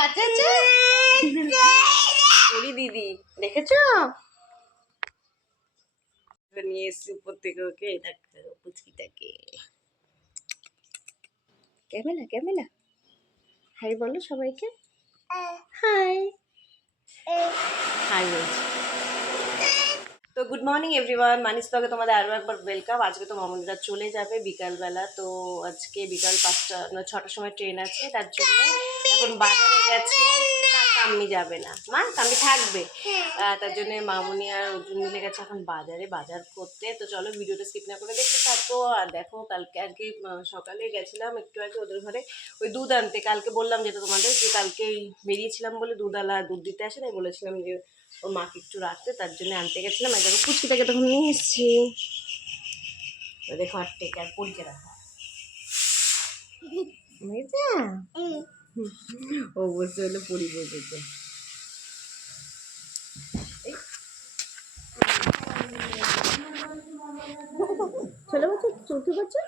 কাছেছে দিদি দেখেছো নিয়ে এসছি উপর থেকে ওকে দেখো পুচকিটাকে ক্যামেলা ক্যামেলা হাই বলো সবাইকে হাই হাই বলছি তো গুড মর্নিং এভরিওয়ান মানিস ব্লগে তোমাদের আরও একবার ওয়েলকাম। আজকে তো মামুনিরা চলে যাবে বিকালবেলা, তো আজকে বিকাল 5টা না 6টার সময় ট্রেন আছে, তার জন্য এখন বাজারে গেছে। না কাম্মি যাবে না, মা কাম্মি থাকবে, তার জন্য মামুনি আর অর্জুন মিলে গেছে এখন বাজারে বাজার করতে। তো চলো ভিডিওটা স্কিপ না করে দেখতে থাকো। আর দেখো কালকে আজকে সকালে গেছিলাম একটু আগে ওদের ঘরে ওই দুধ আনতে। কালকে বললাম যেটা তোমাদের যে কালকে বেরিয়েছিলাম বলে দুধওয়ালা দুধ দিতে আসে, তাই বলেছিলাম যে ওর মাকে একটু রাখতে, তার জন্য আনতে গেছিলাম। আর দেখো পুচকিটাকে তখন নিয়ে এসছি। দেখো আর টেকার পরিকে রাখা ও বসে হলে পরি বসেছে। চলে বলছো চলতে পারছো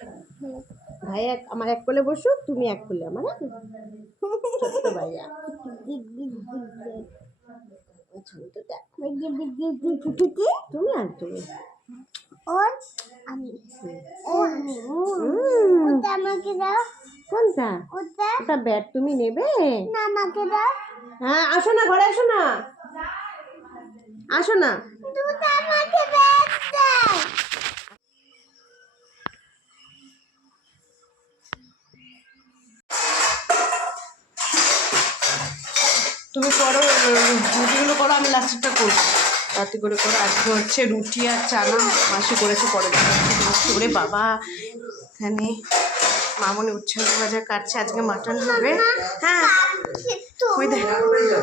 ভাই, আমার এক কোলে বসো, তুমি এক কোলে আমার ছোট্ট ভাইয়া। তুমি আর তুমি আমাকে দাও। কোনটা? ওটা ব্যাট তুমি নেবে না? আমাকে দাও। হ্যাঁ আসো না, ঘরে আসো না, আসো না। আমাকে ব্যাট দাও। তুমি করো রুটিগুলো করো, আমি লাস্টটা করবো। রাতে করে করো। আজকে হচ্ছে রুটি আর চানা মাসি করেছে, পরে করে বাবা এখানে মামনি উচ্ছল বাজার কাটছে, আজকে মাটন হবে। হ্যাঁ ওই দেখ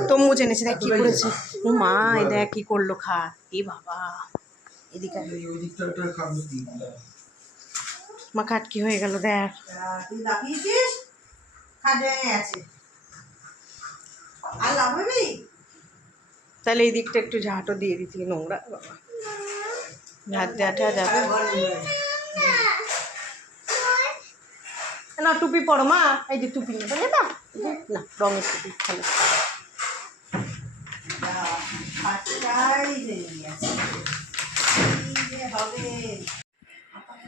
তম্মু জেনেছে, দেখ কি করেছে। ও মা এই দেখ কি করলো, খা। এ বাবা এদিকে মা কাট কি হয়ে গেল দেখ। তাহলে এই দিকটা একটু ঝাঁটও দিয়ে দিতি, নোংরা বাবা ঝাঁট দেওয়াটা যাবে না। টুপি পরো মা, এই যে টুপি নেবে না, না রঙের টুপি ভালো।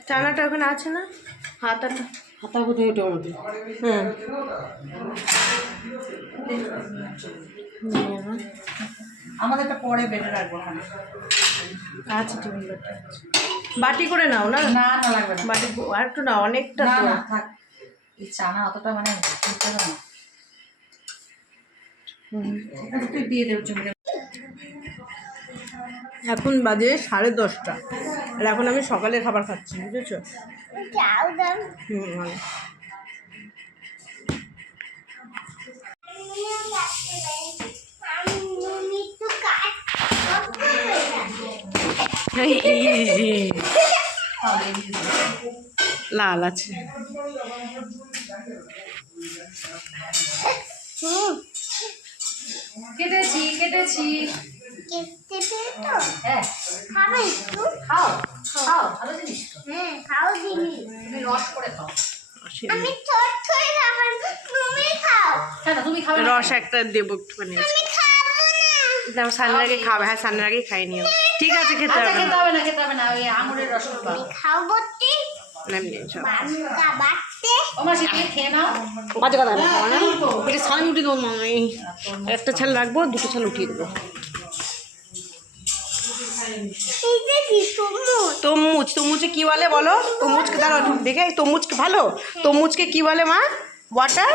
চানাটা ওখানে আছে না, হাতাটা হাতা কোথায় ওটা মধ্যে। আমাদেরটা পরে বেড়ে রাখবো। আচ্ছা ঠিক আছে, বাটি করে নাও না। না না লাগবে না, বাটি আর একটু না, অনেকটা না থাক। এই চানা অতটা মানে দিয়ে দেওয়ার জন্য। এখন বাজে 10:30 আর এখন আমি সকালে খাবার খাচ্ছি, বুঝেছো? লাল আছে। কেটেছি কেটেছি রস একটা দেবো একটুখানি, সামনের আগে খাবে। হ্যাঁ সামনের আগেই খাই নিও। ঠিক আছে খেতে হবে না, খেতে হবে না, ওই আঙুরের রস খাবো। একটা ছাল রাখবো, দুটো ছাল উঠিয়ে দেবো। তরমুজ, তরমুজে কি বলে বলো? তরমুজকে দাঁড়াও দেখে, তরমুজকে ভালো, তরমুজকে কি বলে মা? Water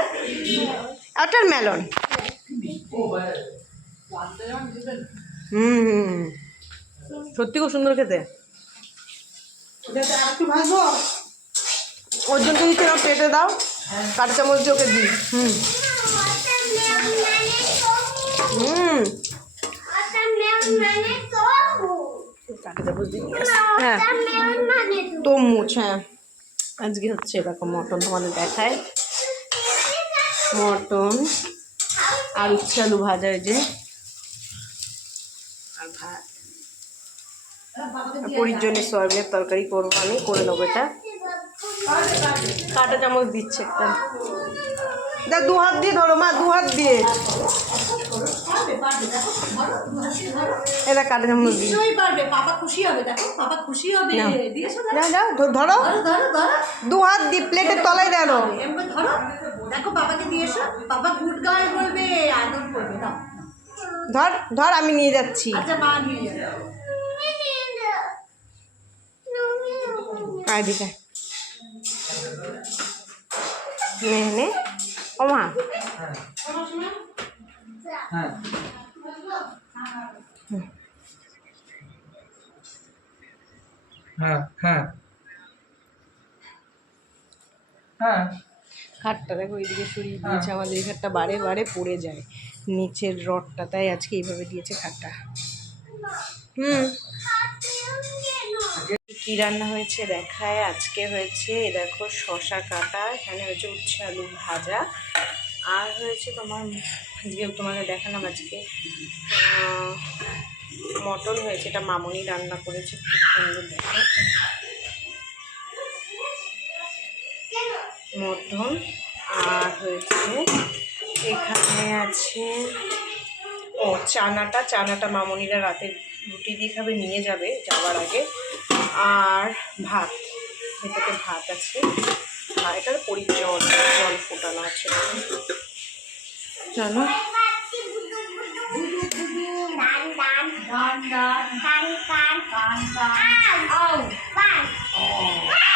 watermelon. সত্যি খুব সুন্দর খেতে। ওর জন্য দিচ্ছে না, পেটে দাও, কাঁটা চামচ দিয়ে ওকে দিই। কাঁটা চামচ দিই। হ্যাঁ তরমুজ, হ্যাঁ আজকে হচ্ছে এরকম মটন তোমাদের দেখায়। মটন আর উচ্ছে আলু ভাজা, যে আর ভাত। পরির জন্য সয়াবিনের তরকারি করবো, আমি করে নেবো। এটা কাঁটা চামচ দিচ্ছে একটা। দেখ, দু হাত দিয়ে ধরো মা, দু হাত দিয়ে। এটা কাটে যেমন নিশ্চয়ই পারবে, বাবা খুশি হবে, দেখো বাবা খুশি হবে। দিয়েছো না? যাও ধরো, ধরো ধরো ধরো, দু হাত দিয়ে প্লেটের তলায় ধরো। এমন ধরো, দেখো বাবাকে দিয়েছো, বাবা গুড গার্ল বলবে, আদর করবে। দাও ধর ধর, আমি নিয়ে যাচ্ছি। আচ্ছা, মা নিয়ে যাবে। আয় দিকে নে নে, ও মা। হ্যাঁ হ্যাঁ হ্যাঁ হ্যাঁ। খাটটা দেখো এইদিকে সরিয়ে দিয়েছে, আমাদের এই খাটটা বারে বারে পড়ে যায় নিচের রডটা, তাই আজকে এইভাবে দিয়েছে খাটটা। কি রান্না হয়েছে দেখায়। আজকে হয়েছে দেখো শশা কাটা, এখানে হয়েছে উচ্ছে আলু ভাজা, আর হয়েছে তোমার আজকে তোমাকে দেখালাম আজকে মটন হয়েছে, এটা মামনি রান্না করেছে, খুব সুন্দর দেখো মটন। আর হয়েছে এখানে আছে চানাটা মামনিরা রাতে রুটি দিয়ে খাবে, নিয়ে যাবে যাওয়ার আগে। আর ভাত, এটাতে ভাত আছে, আর এটার জল ফোটানো আছে। চলো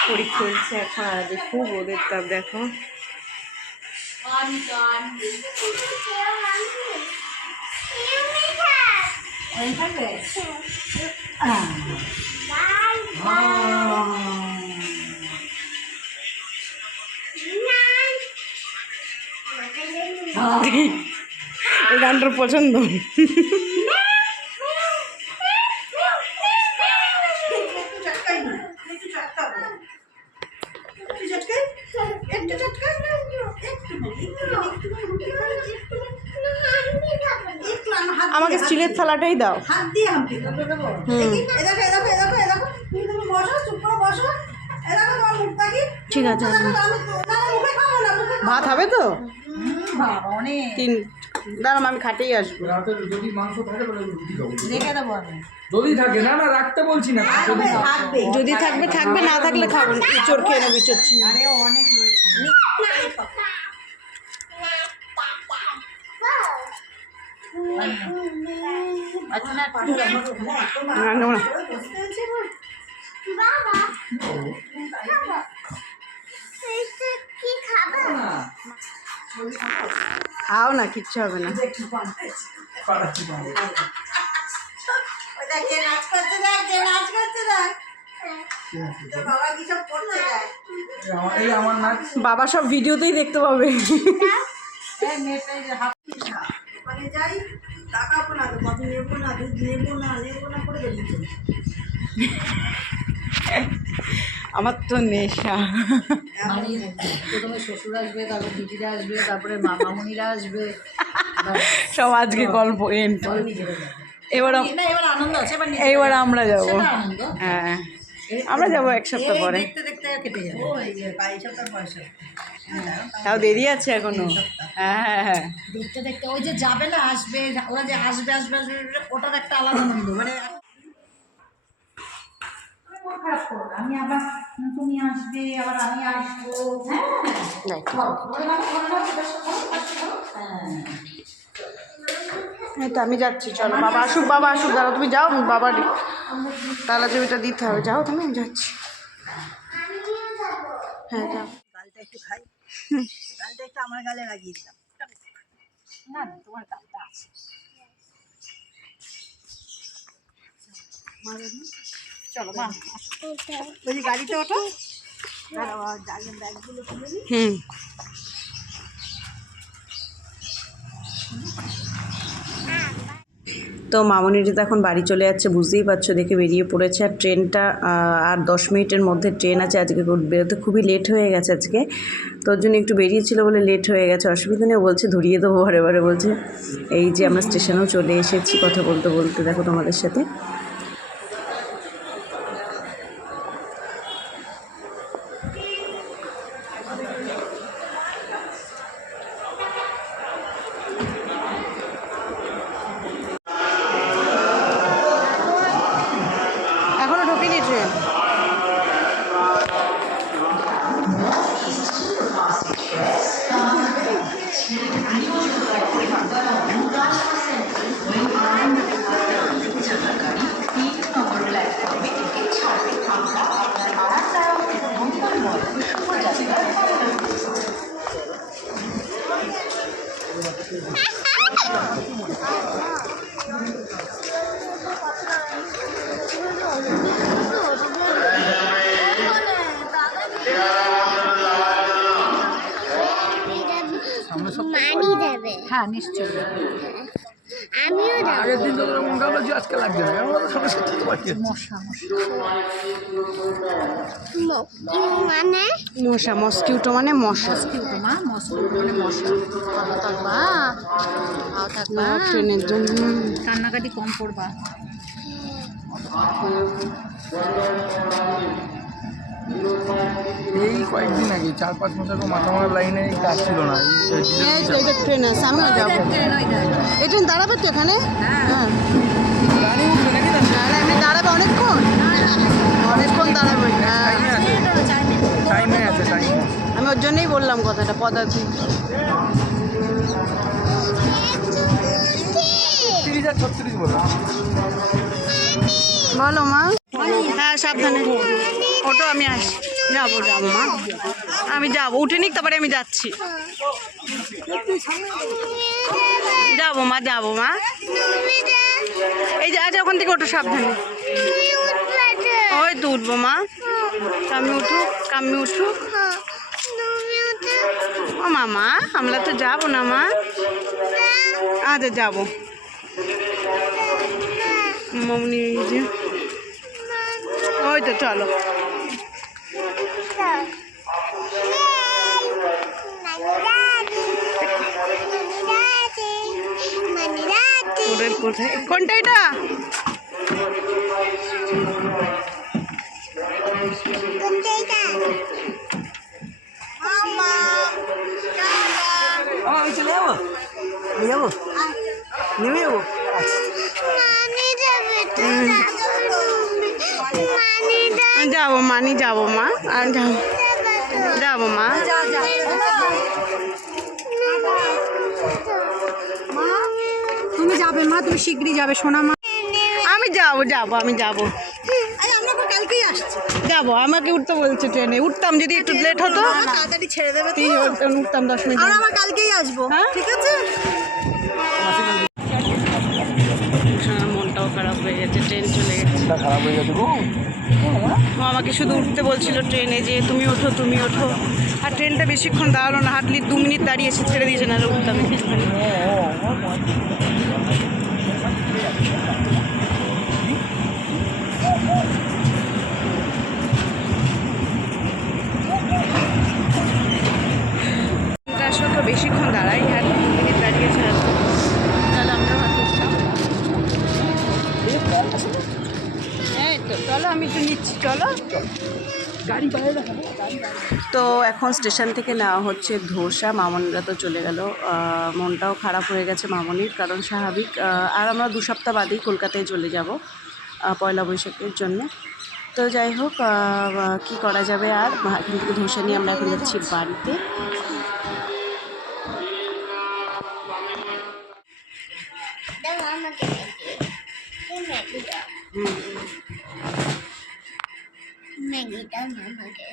পরি খুলছে এখন, আর খুব রোদের তাপ দেখো। এই গানটার পছন্দ। আমাকে স্টিলের থালাটাই দাও। হাত দিয়ে হামকে দেবো। এরকম এরকম এরকম এরকম, তুমি তুমি বসো, চুপ করে বসো, এরকম আমার মুখটা কি ঠিক আছে। মুখে খাবো না, মুখে ভাত হবে তো? বাবা অনেক তিন দাঁড়াম, আমি খাটেই আসবো। রাতে যদি মাংস থাকে তাহলে রুটি খাবো। রেখে দেবো আমি। যদি থাকে, না না রাখতে বলছি না, যদি থাকে। থাকবে। যদি থাকবে থাকবে, না থাকলে খাবো না। ইঁচড় খেয়ে নেবো, ইঁচড় ছিল। আরে অনেক রয়েছে। আচ্ছা না, না না না। খাও না, কিচ্ছু হবে না। পাড়াচ্ছি পাড়াচ্ছি। নাচ করতে দেখ, নাচ করতে দেখ। বাবা কি সব করতে দেখ। এই আমার নাচ। বাবা সব ভিডিওতেই দেখতে পাবে। ওখানে যাই, তাকাবো না, কত নেবো না, দুধ নেবো না করে বেরিয়েছে। আমার তো নেশা। প্রথমে শ্বশুর আসবে, তারপরে দিদিরা আসবে, তারপরে মামনিরা আসবে, সব আজকে গল্প এন্ড। এবার এবার আনন্দ আছে, এইবার আমরা যাবো। আনন্দ। হ্যাঁ, আমরা যাবো এক সপ্তাহ পরে। দেখতে দেখতে কেটে যাবে। ওই সপ্তাহ পয়সা তাও দেরি আছে এখনো। হ্যাঁ হ্যাঁ হ্যাঁ, দেখতে দেখতে ওই যে যাবে না, আসবে, ওরা যে আসবে আসবে আসবে, ওটার একটা আলাদা আনন্দ। মানে খারাপ করো না, আমি আবার তুমি আসবে, আবার আমি আসবো। এই তো আমি যাচ্ছি, চলো বাবা আসুক, বাবা আসুক, দাঁড়াও তুমি যাও, বাবার তালা চাবিটা দিতে হবে, যাও তুমি, আমি যাচ্ছি। হ্যাঁ যাও। গালটা একটু খাই, গালটা একটু আমার গালে লাগিয়ে দিলাম। না না, তোমার গালটা আছে। চলো মা, বলছি গাড়িতে ওঠো, ব্যাগগুলো তুলে নিই। হুম, তো মামনিটি তো এখন বাড়ি চলে যাচ্ছে, বুঝতেই পারছো, দেখে বেরিয়ে পড়েছে। আর ট্রেনটা আর 10 মিনিটের মধ্যে ট্রেন আছে। আজকে বেরোতে খুবই লেট হয়ে গেছে আজকে, তোর জন্য একটু বেরিয়েছিল বলে লেট হয়ে গেছে, অসুবিধা নেই। বলছে ধরিয়ে দেবো, বারে বারে বলছে। এই যে আমরা স্টেশনেও চলে এসেছি কথা বলতে বলতে, দেখো তোমাদের সাথে। মানি দেবে। হ্যাঁ নিশ্চয়ই। আমিও দেবো। আগের দিন তো মন খারাপ লাগছে, আজকে লাগছে না, আমরা তো সঙ্গে সত্যি তো পারছি। মশা মানে মশা, মস্কিউটো মানে মশা। মস্কিউটো মা, মস্কিউটো মানে মশা। ভালো থাকবা, ভালো থাকবা, ট্রেনের জন্য কান্নাকাটি কম করবা। এই কয়েকদিন আগে 4-5 মাস আগে মাথা মারা লাইনে কাজ ছিল না, এই তো এটা ট্রেন আছে, আমিও যাবো। এই ট্রেন দাঁড়াবে তো এখানে? হ্যাঁ, গাড়ি উঠবে নাকি না? এমনি দাঁড়াবে অনেকক্ষণ, অনেকক্ষণ দাঁড়াবে। হ্যাঁ, টাইমে আছে, টাইমে। আমি ওর জন্যই বললাম কথাটা, পদার্থী। 30 আর 36 বললাম। বলো মা। হ্যাঁ সাবধানে ওটো, আমি আসি। যাবো যাবো মা, আমি যাবো, উঠে নিক তারপরে আমি যাচ্ছি। যাবো মা, যাবো মা। এই যে আজ ওখান থেকে ওটো, সাবধানে। ওই তো উঠবো মা, কামি উঠুক, কামি উঠুক। ও মামা, আমরা তো যাবো না মা। আচ্ছা যাবো মমনি, ওই তো চলো। কোথায় কোনটা এটা? আমি চলে যাবো, যাবো, নেমে যাবো। যাবো মানি, যাবো মা, আর যাবো মা। তুমি যাবে মা, তুমি শীঘ্রই যাবে সোনা মা। আমি যাবো যাবো, আমি যাবো আমরা তো কালকেই আসছি। যাবো। আমাকে উঠতে বলছে ট্রেনে, উঠতাম যদি একটু লেট হতো, তাড়াতাড়ি ছেড়ে দেবে তো। উঠতাম 10 মিনিট। আর আমরা কালকেই আসবো, হ্যাঁ? ঠিক আছে? মনটাও খারাপ হয়ে গেছে, ট্রেন চলে গেছে। খারাপ হয়ে গেছে গো। ও আমাকে শুধু উঠতে বলছিল ট্রেনে, যে তুমি ওঠো, তুমি ওঠো। আর ট্রেনটা বেশিক্ষণ দাঁড়ালো না, হার্ডলি 2 মিনিট দাঁড়িয়ে এসে ছেড়ে দিয়েছে, না উঠতাম একটুখানি। আসলে তো বেশিক্ষণ দাঁড়াই, আর 2 মিনিট দাঁড়িয়েছে। তাহলে আমরা হয়তো এই তো চলো, আমি একটু নিচ্ছি, চলো। তো এখন স্টেশন থেকে নেওয়া হচ্ছে ধোসা। মামনিরা তো চলে গেল, মনটাও খারাপ হয়ে গেছে মামনির, কারণ স্বাভাবিক। আর আমরা 2 সপ্তাহ বাদেই কলকাতায় চলে যাব পয়লা বৈশাখের জন্য। তো যাই হোক, কি করা যাবে। আর এখান থেকে ধোসা নিয়ে আমরা এখন যাচ্ছি বাড়িতে। ম্যাগিটা মামাকে